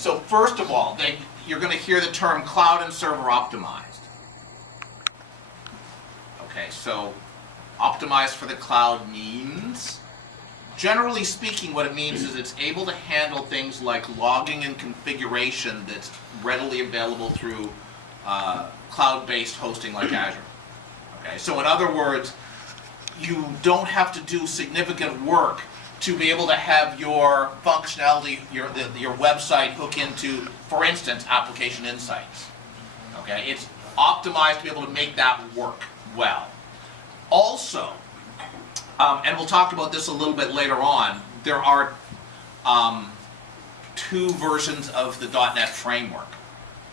so first of all, you're going to hear the term cloud and server optimized. Okay, so optimized for the cloud means, generally speaking, what it means is it's able to handle things like logging and configuration that's readily available through cloud-based hosting like Azure. Okay, so in other words, you don't have to do significant work to be able to have your functionality, your website hook into, for instance, application insights. Okay, it's optimized to be able to make that work well. Also, and we'll talk about this a little bit later on, there are two versions of the .NET framework.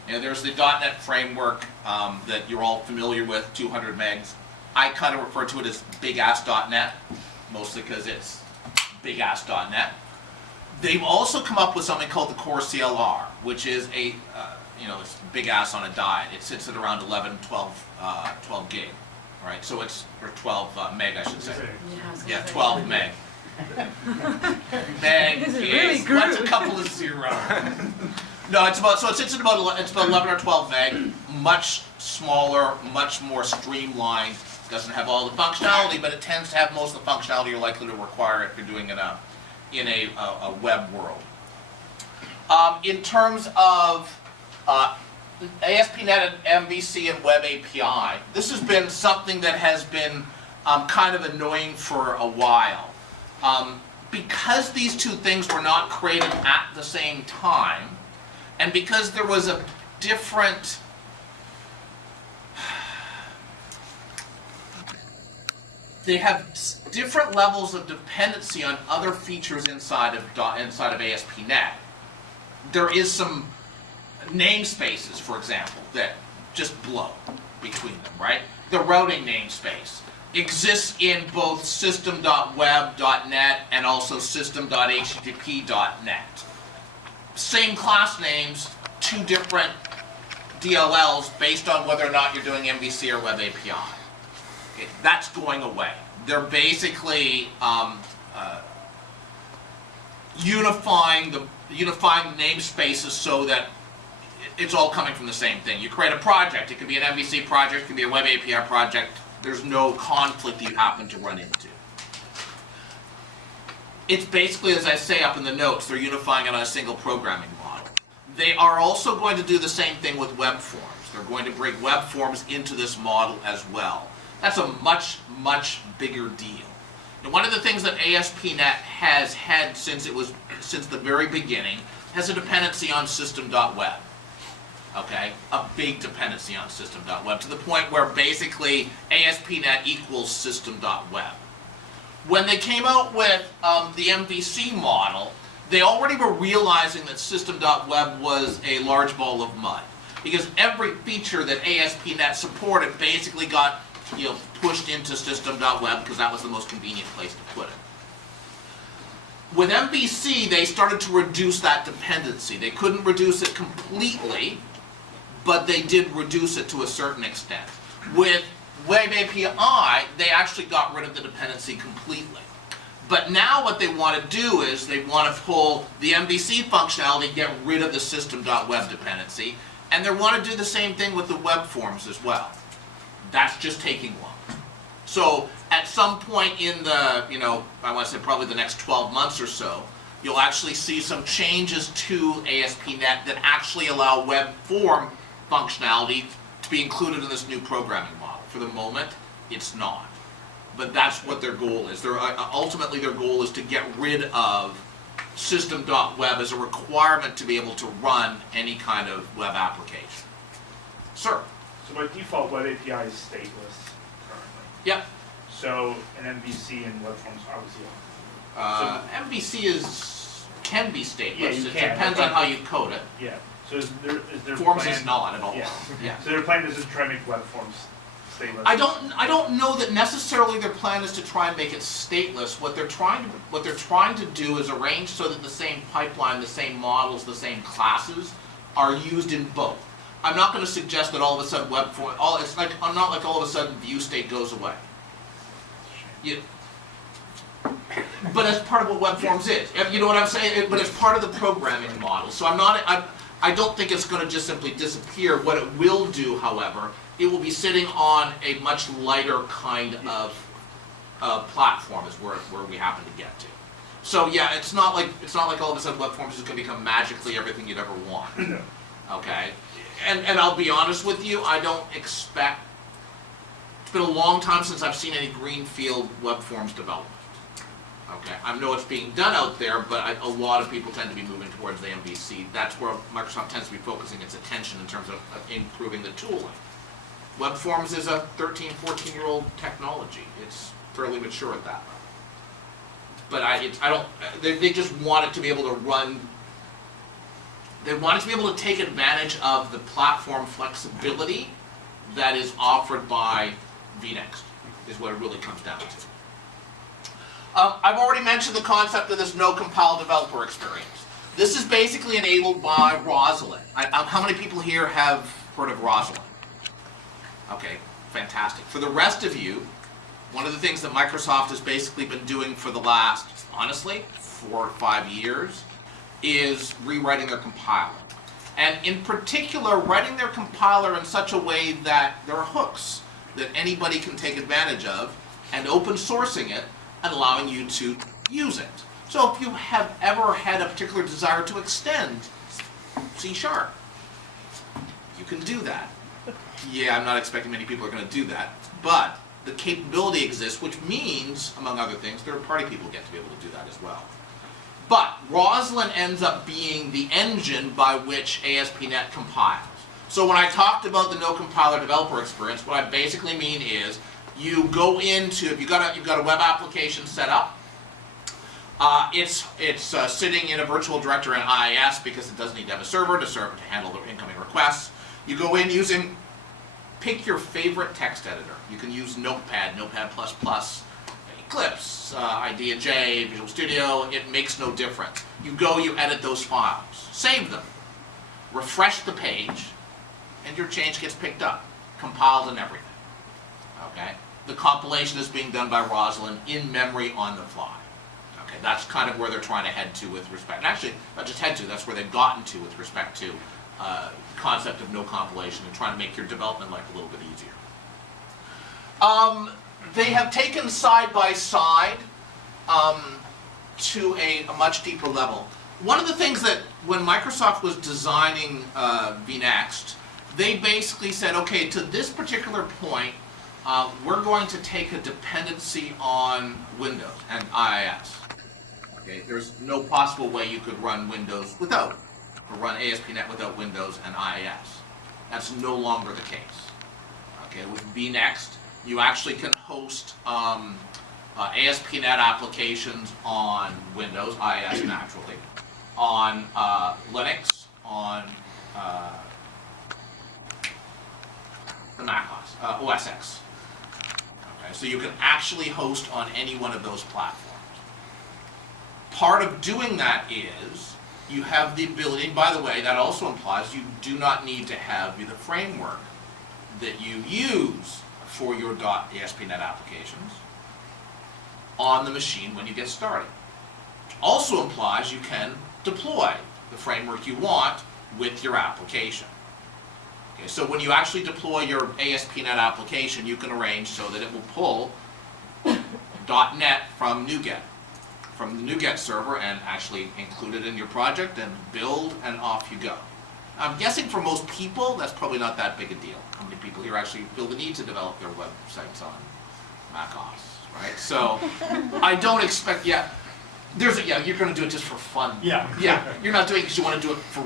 There's the .NET framework that you're all familiar with, 200 megs. I kind of refer to it as big-ass.NET, mostly because it's big-ass.NET. They've also come up with something called the Core CLR, which is a, it's big ass on a die. It sits at around 11, 12 gig, right? So it's, or 12 meg, I should say. Yeah, 12 meg. Meg is, really what's a couple of zeros? No, it sits at about 11 or 12 meg, much smaller, much more streamlined. Doesn't have all the functionality, but it tends to have most of the functionality you're likely to require if you're doing it in a web world. In terms of ASP.NET and MVC and Web API, this has been something that has been kind of annoying for a while. Because these two things were not created at the same time, and because there was a different they have different levels of dependency on other features inside of ASP.NET. There is some namespaces, for example, that just blow between them, right? The routing namespace exists in both system.web.net and also system.http.net. Same class names, two different DLLs based on whether or not you're doing MVC or Web API. Okay, that's going away. They're basically unifying namespaces so that it's all coming from the same thing. You create a project. It could be an MVC project. It could be a Web API project. There's no conflict you happen to run into. It's basically, as I say up in the notes, they're unifying it on a single programming model. They are also going to do the same thing with web forms. They're going to bring web forms into this model as well. That's a much, much bigger deal. And one of the things that ASP.NET has had since the very beginning has a dependency on system.web. Okay, a big dependency on system.web to the point where basically ASP.NET equals system.web. When they came out with the MVC model, they already were realizing that system.web was a large ball of mud, because every feature that ASP.NET supported basically got pushed into system.web because that was the most convenient place to put it. With MVC, they started to reduce that dependency. They couldn't reduce it completely, but they did reduce it to a certain extent. With Web API, they actually got rid of the dependency completely. But now what they want to do is they want to pull the MVC functionality, get rid of the system.web dependency, and they want to do the same thing with the web forms as well. That's just taking long. So at some point in the, I want to say probably the next 12 months or so, you'll actually see some changes to ASP.NET that actually allow web form functionality to be included in this new programming model. For the moment, it's not. But that's what their goal is. Ultimately, their goal is to get rid of system.web as a requirement to be able to run any kind of web application. Sir? So by default, Web API is stateless currently. Yep. So an MVC and web forms obviously MVC can be stateless. Yeah, it depends on how you code it. Yeah. So is there Forms plan, is not at all. Yeah. Yeah. So their plan is to try and make web forms stateless. I don't know that necessarily their plan is to try and make it stateless. What they're trying to do is arrange so that the same pipeline, the same models, the same classes are used in both. I'm not going to suggest that all of a sudden web form. I'm not like all of a sudden view state goes away. but as part of what web forms is. You know what I'm saying? But it's part of the programming model. So I don't think it's going to just simply disappear. What it will do, however, it will be sitting on a much lighter kind of platform is where we happen to get to. So yeah, it's not like all of a sudden web forms is going to become magically everything you'd ever want. No. Okay, and I'll be honest with you, I don't expect. It's been a long time since I've seen any greenfield web forms development. Okay, I know it's being done out there, but a lot of people tend to be moving towards the MVC. That's where Microsoft tends to be focusing its attention in terms of improving the tooling. Web forms is a 13, 14-year-old technology. It's fairly mature at that level. But they just want it to be able to run. They want it to be able to take advantage of the platform flexibility that is offered by v.Next, is what it really comes down to. I've already mentioned the concept of this no-compile developer experience. This is basically enabled by Roslyn. How many people here have heard of Roslyn? Okay, fantastic. For the rest of you, one of the things that Microsoft has basically been doing for the last, honestly, 4 or 5 years is rewriting their compiler. And in particular, writing their compiler in such a way that there are hooks that anybody can take advantage of, and open sourcing it and allowing you to use it. So if you have ever had a particular desire to extend C#, you can do that. Yeah, I'm not expecting many people are going to do that, but the capability exists, which means, among other things, third-party people get to be able to do that as well. But Roslyn ends up being the engine by which ASP.NET compiles. So when I talked about the no-compiler developer experience, what I basically mean is you go into, if you've got a web application set up, it's sitting in a virtual directory in IIS because it doesn't need to have a server to handle the incoming requests. You go in using, pick your favorite text editor. You can use Notepad, Notepad++, Eclipse, IdeaJ, Visual Studio. It makes no difference. You go, you edit those files, save them, refresh the page, and your change gets picked up, compiled and everything. Okay? The compilation is being done by Roslyn in memory on the fly. Okay, that's kind of where they're trying to head to with respect. And actually, not just head to, that's where they've gotten to with respect to concept of no compilation and trying to make your development life a little bit easier. They have taken side by side to a much deeper level. One of the things that when Microsoft was designing v.Next, they basically said, okay, to this particular point, we're going to take a dependency on Windows and IIS. Okay, there's no possible way you could run Windows without, or run ASP.NET without Windows and IIS. That's no longer the case. Okay, with v.Next, you actually can host ASP.NET applications on Windows, IIS naturally, on Linux, on the Mac OS X. Okay, so you can actually host on any one of those platforms. Part of doing that is you have the ability, by the way, that also implies you do not need to have the framework that you use for your .ASP.NET applications on the machine when you get started. Also implies you can deploy the framework you want with your application. Okay, so when you actually deploy your ASP.NET application, you can arrange so that it will pull .NET from NuGet, from the NuGet server, and actually include it in your project and build, and off you go. I'm guessing for most people, that's probably not that big a deal. How many people here actually feel the need to develop their websites on Mac OS, right? So I don't expect, you're going to do it just for fun. Yeah, you're not doing it because you want to do it for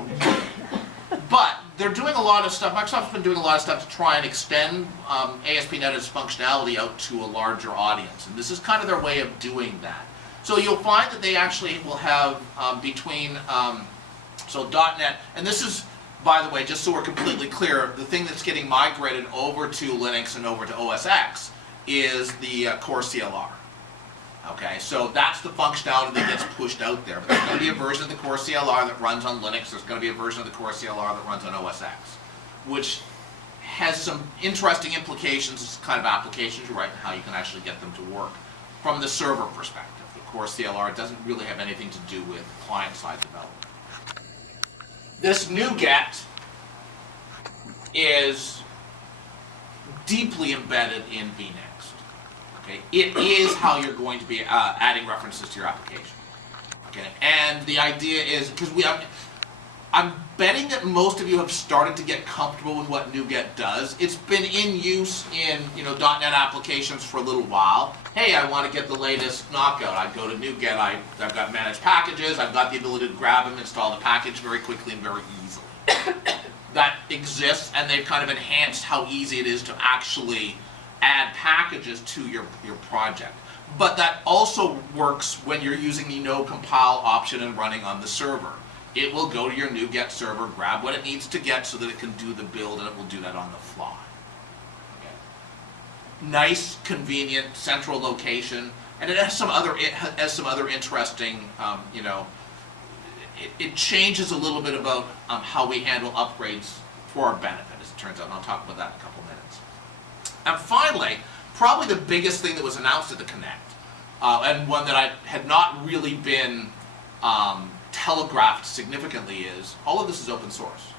But they're doing a lot of stuff. Microsoft's been doing a lot of stuff to try and extend ASP.NET's functionality out to a larger audience. And this is kind of their way of doing that. So you'll find that they actually will have between, so .NET, and this is, by the way, just so we're completely clear, the thing that's getting migrated over to Linux and over to OS X is the core CLR. Okay, so that's the functionality that gets pushed out there. But there's going to be a version of the core CLR that runs on Linux. There's going to be a version of the core CLR that runs on OS X, which has some interesting implications as kind of applications you write and how you can actually get them to work from the server perspective, of core CLR. It doesn't really have anything to do with client-side development. This NuGet is deeply embedded in v.Next. Okay, it is how you're going to be adding references to your application. Okay, and the idea is because I'm betting that most of you have started to get comfortable with what NuGet does. It's been in use in .NET applications for a little while. Hey, I want to get the latest knockout. I go to NuGet. I've got managed packages. I've got the ability to grab them, install the package very quickly and very easily. That exists, and they've kind of enhanced how easy it is to actually add packages to your project. But that also works when you're using the no compile option and running on the server. It will go to your NuGet server, grab what it needs to get so that it can do the build, and it will do that on the fly. Okay. Nice, convenient, central location, and it has some other interesting, it changes a little bit about how we handle upgrades for our benefit, as it turns out, and I'll talk about that in a couple minutes. And finally, probably the biggest thing that was announced at the Connect, and one that I had not really been telegraphed significantly, is all of this is open source.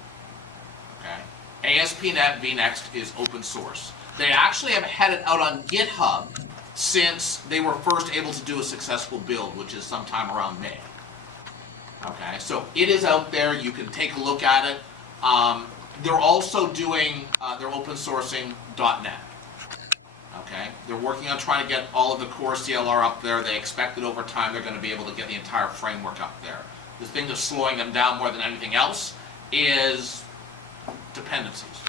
Okay, ASP.NET v.Next is open source. They actually have had it out on GitHub since they were first able to do a successful build, which is sometime around May. Okay, so it is out there. You can take a look at it. They're also doing, they're open sourcing .NET. Okay, they're working on trying to get all of the core CLR up there. They expect that over time they're going to be able to get the entire framework up there. The thing that's slowing them down more than anything else is dependencies.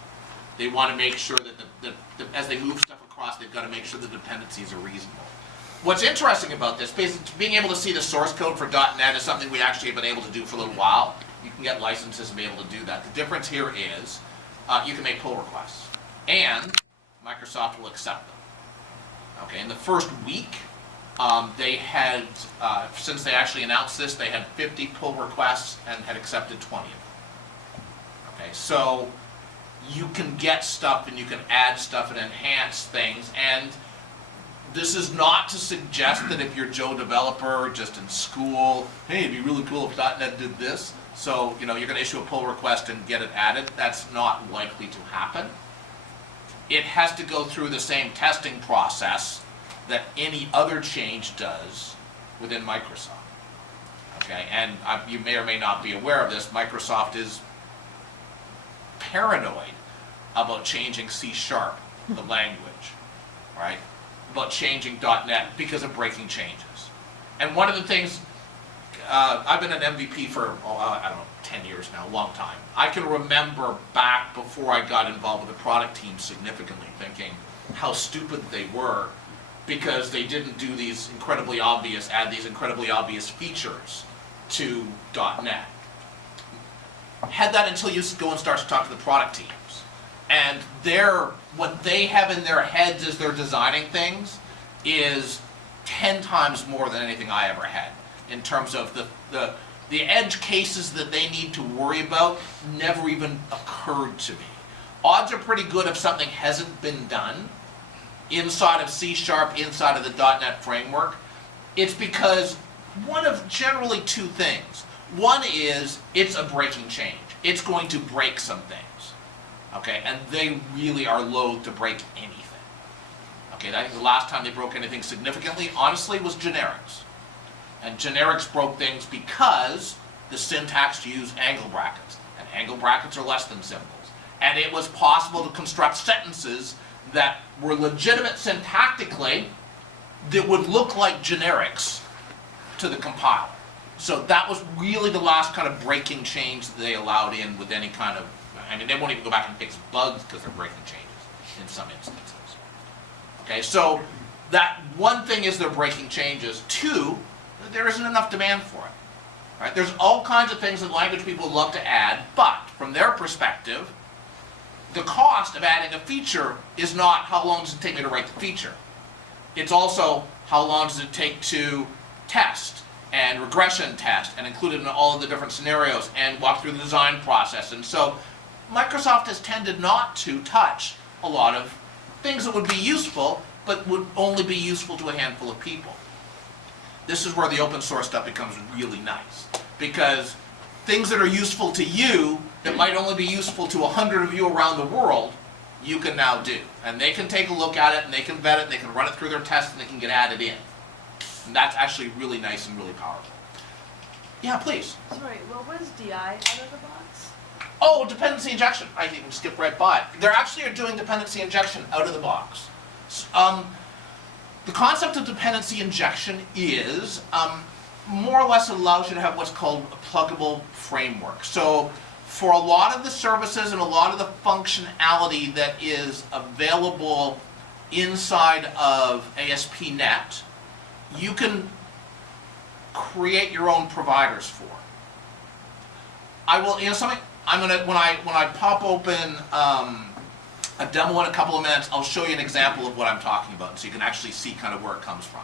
They want to make sure that as they move stuff across, they've got to make sure the dependencies are reasonable. What's interesting about this, basically being able to see the source code for .NET is something we actually have been able to do for a little while. You can get licenses and be able to do that. The difference here is you can make pull requests, and Microsoft will accept them. Okay, in the first week, they had, since they actually announced this, they had 50 pull requests and had accepted 20 of them. Okay, so you can get stuff and you can add stuff and enhance things, and this is not to suggest that if you're Joe developer just in school, hey, it'd be really cool if .NET did this, so you're going to issue a pull request and get it added. That's not likely to happen. It has to go through the same testing process that any other change does within Microsoft. Okay, and you may or may not be aware of this, Microsoft is paranoid about changing C#, the language, right? About changing .NET because of breaking changes. And one of the things, I've been an MVP for, I don't know, 10 years now, a long time. I can remember back before I got involved with the product team significantly thinking how stupid they were because they didn't do these incredibly obvious, add these incredibly obvious features to .NET. Had that until you go and start to talk to the product teams. And what they have in their heads as they're designing things is 10 times more than anything I ever had in terms of the edge cases that they need to worry about never even occurred to me. Odds are pretty good if something hasn't been done inside of C#, inside of the .NET framework, it's because one of generally two things. One is it's a breaking change. It's going to break some things. Okay, and they really are loath to break anything. Okay, I think the last time they broke anything significantly, honestly, was generics. And generics broke things because the syntax used angle brackets. And angle brackets are less than symbols. And it was possible to construct sentences that were legitimate syntactically that would look like generics to the compiler. So that was really the last kind of breaking change that they allowed in with any kind of, I mean, they won't even go back and fix bugs because they're breaking changes in some instances. Okay, so that one thing is they're breaking changes. Two, there isn't enough demand for it. Right? There's all kinds of things that language people love to add, but from their perspective, the cost of adding a feature is not how long does it take me to write the feature. It's also how long does it take to test and regression test and include it in all of the different scenarios and walk through the design process. And so Microsoft has tended not to touch a lot of things that would be useful, but would only be useful to a handful of people. This is where the open source stuff becomes really nice. Because things that are useful to you, that might only be useful to 100 of you around the world, you can now do. And they can take a look at it, and they can vet it, and they can run it through their tests, and they can get added in. And that's actually really nice and really powerful. Yeah, please. Sorry, what was DI out of the box? Oh, dependency injection. I even skipped right by it. They're actually doing dependency injection out of the box. The concept of dependency injection is more or less allows you to have what's called a pluggable framework. So for a lot of the services and a lot of the functionality that is available inside of ASP.NET, you can create your own providers for. I will, something, I'm gonna, when I pop open a demo in a couple of minutes, I'll show you an example of what I'm talking about so you can actually see kind of where it comes from.